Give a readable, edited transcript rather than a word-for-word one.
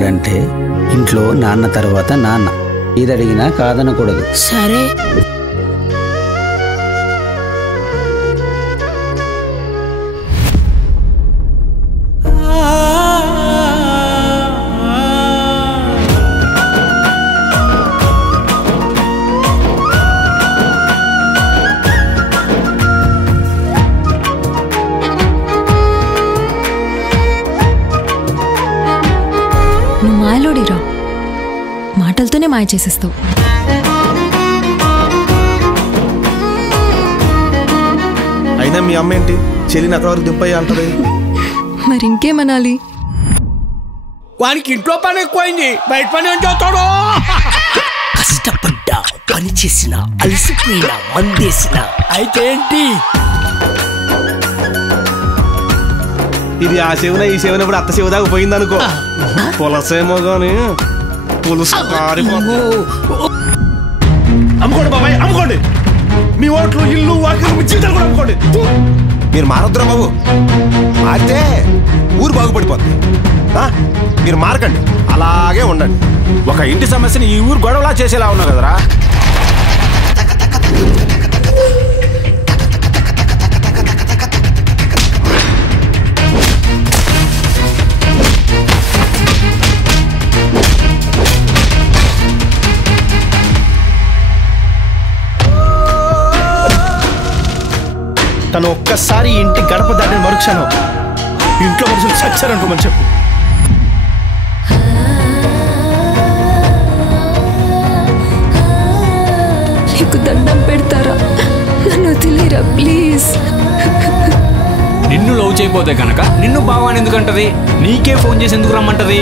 వాడంటే ఇంట్లో నాన్న తర్వాత నాన్న. ఇది అడిగినా కాదనకూడదు. సరే. నువ్వు మాయలోడిరా, మాటలతోనే మాయ చేసేస్తావు. అయినా మీ అమ్మ ఏంటి చెల్లిని అక్కడ వరకు దింపయ్యా అంటది? మరి ఇంకేమనాలి? వానికి ఇంట్లో పని ఎక్కువైంది, బయట పని ఏం చేస్తాడు? కష్టపడ్డా, పని చేసిన, అలసిపోయినా, మందేసిన. అయితే ఏంటి? ఇది ఆ శివన ఈ శివన ఇప్పుడు అత్త శివ దాకా పోయింది అనుకో. పులసేమో గాని పులుసు అమ్ముకోండి బాబాయ్, అమ్ముకోండి. మీ ఓట్లు, ఇల్లు, వాకిలు, మీ జీవితాలు కూడా అమ్ముకోండి. మీరు మారొద్దురా బాబు, మారితే ఊరు బాగుపడిపోతుంది. మీరు మారకండి, అలాగే ఉండండి. ఒక ఇంటి సమస్యని ఈ ఊరు గొడవలా చేసేలా ఉన్నావు కదరా. తను ఒక్కసారి ఇంటి గడప దాటిన మరుక్షణం ఇంట్లో మనుషులు చచ్చారనుకోమని చెప్పు. నీకు దండం పెడతారా, నన్ను వదిలేరా ప్లీజ్. నిన్ను లవ్ చేయబోతే కనుక నిన్ను బావాని ఎందుకంటది? నీకే ఫోన్ చేసి ఎందుకు రమ్మంటది?